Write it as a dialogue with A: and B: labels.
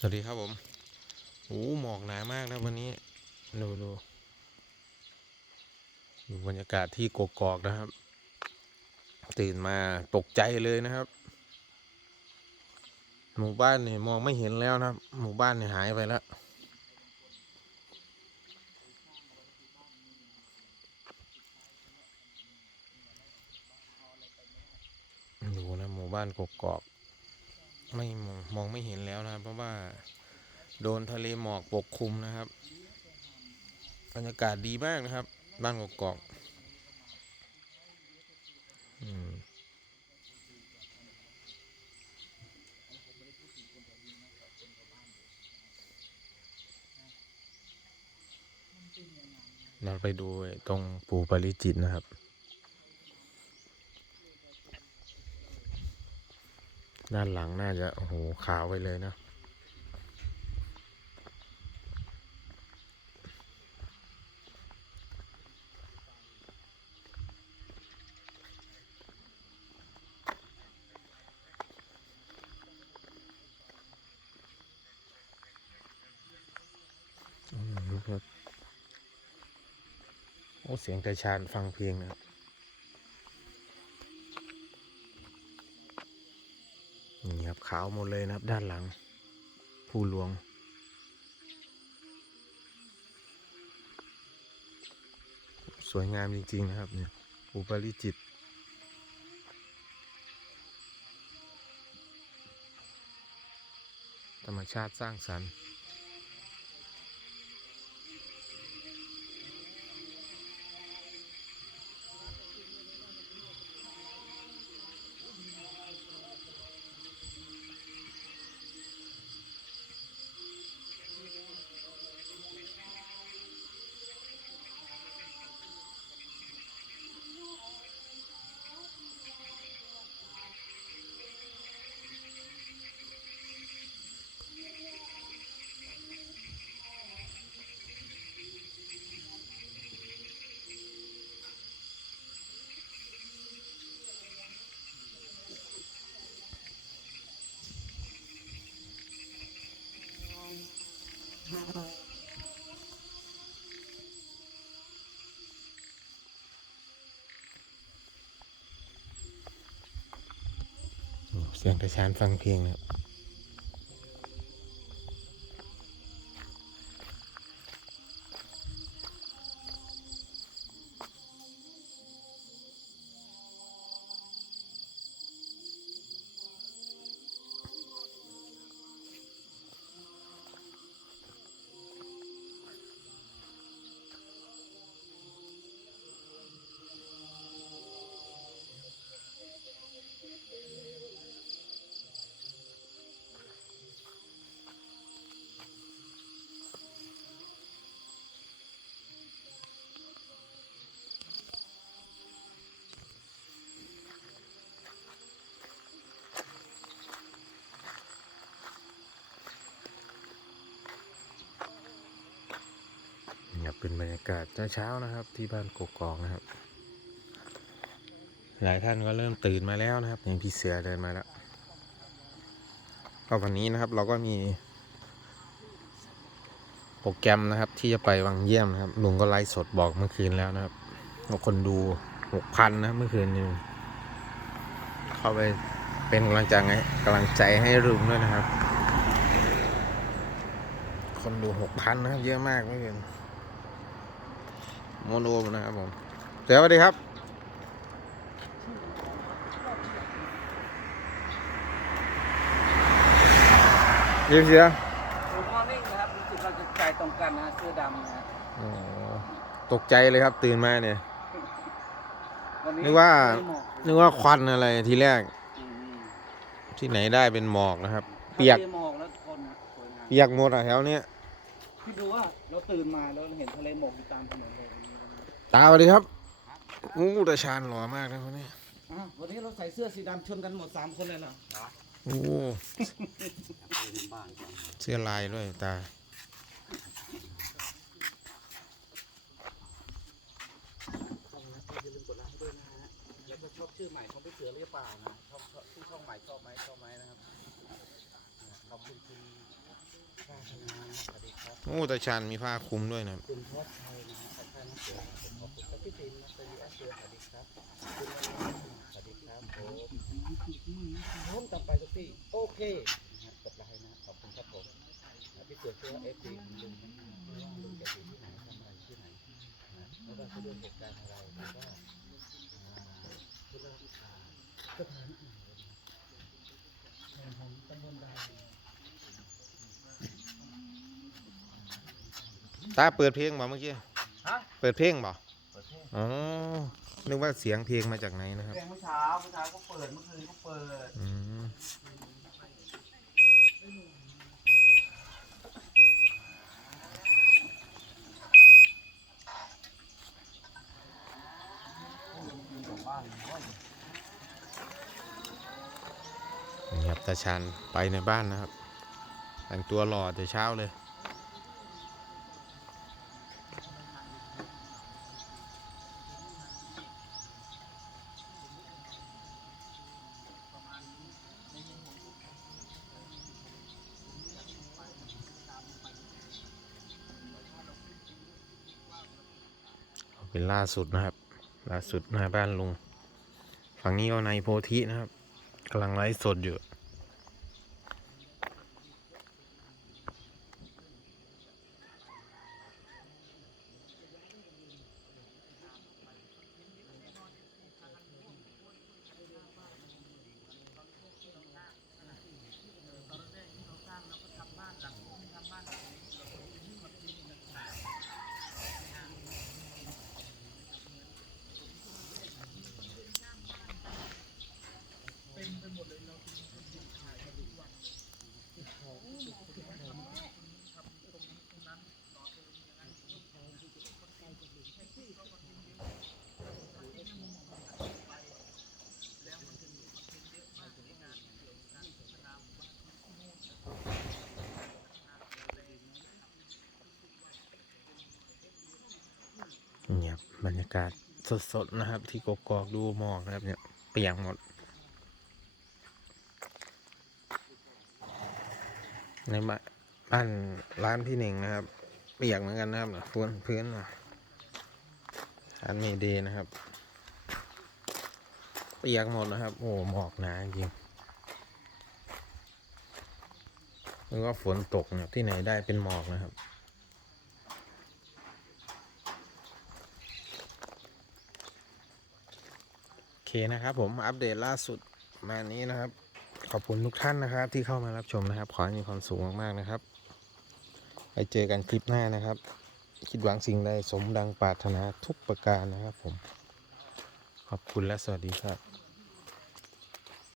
A: สวัสดีครับผมโอ้หมอกหนามากนะวันนี้ ดูดูดูบรรยากาศที่กกอกนะครับ ตื่นมาตกใจเลยนะครับ หมู่บ้านเนี่ยมองไม่เห็นแล้วนะครับ หมู่บ้านเนี่ยหายไปแล้วดูนะหมู่บ้านกกอก ไม่มองไม่เห็นแล้วนะครับ เพราะว่าโดนทะเลหมอกปกคลุมนะครับบรรยากาศดีมากนะครับ บ้านกกอกอืมเราไปดูตรงปูปริจิตนะครับ ด้านหลังน่าจะโอ้โหขาวไปเลยนะ โอ้ เสียงแต่ชานฟังเพลงนะครับ ขาวหมดเลยนะครับ ด้านหลังผู้หลวง สวยงามจริง ๆ นะครับเนี่ยอุปาริจิตธรรมชาติสร้างสรรค์ เสียงแต่ชานฟังเพลงนะครับ เป็นบรรยากาศเช้าๆนะครับ ที่บ้านกกอกนะครับ หลายท่านก็เริ่มตื่นมาแล้วนะครับอย่างพี่เสือเดินมาแล้วก็วันนี้นะครับเราก็มี โปรแกรมนะครับ ที่จะไปวังเยี่ยมนะครับลุงก็ไลฟ์สดบอกเมื่อคืนแล้วนะครับคนดูหกพันนะเมื่อคืนนี้เข้าไปเป็นกำลังใจให้กำลังใจให้ลุงด้วยนะครับ คนดูหกพันนะครับเยอะมากเมื่อคืน โมโนนะครับผมเดี๋ยวสวัสดีครับเยี่ยมเสีย
B: ผมมอร์นิ่งนะครับรู้สึกเราจะใจตรงกันนะฮะเสื้อดำนะฮะ
A: อ๋อตกใจเลยครับตื่นมาเนี่ย
B: วันนี้
A: นึกว่า
B: ไม่หมอก
A: นึกว่าควันอะไรทีแรก
B: อืม
A: ที่ไหนได้เป็นหมอกนะครับ เปียก
B: ทะลหมอกแล้วคนนะสวยงาม
A: เปียกหมดอะแถวเนี้ย
B: พี่ดูว่าเราตื่นมาแล้วเราเห็นทะเลหมอกอยู่ตามถนนเลยวันนี้นะ
A: ตาสวัสดีครับอู้ตาชานหล่อมากนะคนนี้
B: อะวันนี้เราใส่เสื้อสีดำชนกันหมดสามคนเลยเหรอ
A: โอ้เสื้อลายด้วยตา
B: ช่องนะอย่าลืมกดไลค์ให้ด้วยนะฮะแล้วก็ชอบชื่อใหม่ของพี่เสือหรือเปล่านะชอบชอบชื่อช่องใหม่ชอบไหมชอบไหมนะครับขอบคุณคุณชาธนาสวัสดีครับ
A: โอ้ตาชันมีผ้าคลุมด้วยนะครับ
B: คุณทอดชัยนะฮะขอบคุณนะเสือ พี่ตินนะสวัสดีอาเสือสวัสดีครับคุณสวัสดีครับผมพร้อมต่อไปทุกที่โอเคนะฮะกดไลค์นะขอบคุณครับผมนะพี่เสือเชื่อเอฟซีของลุงนะไม่ว่าลุงจะอยู่ที่ไหนทำอะไรที่ไหนนะไม่ว่าจะเรื่องเหตุการณ์อะไรหรือว่าอ่าเรื่องอ่าสถานที่แห่งของตำบลใด
A: ตาเปิดเพลงบ่เมื่อกี้
B: ฮะ
A: เปิดเพลงบ่
B: เปิดเพลง
A: อ๋อ นึกว่าเสียงเพลงมาจากไหนนะครับ
B: เพลงเมื่อเช้าเมื่อเช้าก็เปิดเมื่อคืนก็เปิด
A: อืม
B: บ้านน้อย
A: นี่ครับตาชันไปในบ้านนะครับ แต่งตัวหล่อแต่เช้าเลย เป็นล่าสุดนะครับ ล่าสุดหน้าบ้านลุง ฝั่งนี้ก็ในโพธินะครับกำลังไลฟ์สดอยู่ บรรยากาศสดๆนะครับ ที่กกอกดูหมอกนะครับ เนี่ยเปียกหมดในบ้านบ้านร้านพี่หนึ่งนะครับ เปียกเหมือนกันนะครับพื้นพื้นนะร้านเมเดย์นะครับ เปียกหมดนะครับ โอ้หมอกหนาจริงแล้วก็ฝนตกเนี่ยที่ไหนได้เป็นหมอกนะครับ โอเค นะครับ ผมอัปเดตล่าสุดมานี้นะครับ ขอบคุณทุกท่านนะครับ ที่เข้ามารับชมนะครับ ขอให้มีความสุขมากๆนะครับ ไปเจอกันคลิปหน้านะครับ คิดหวังสิ่งใดสมดังปรารถนาทุกประการนะครับ ผม ขอบคุณและสวัสดีครับ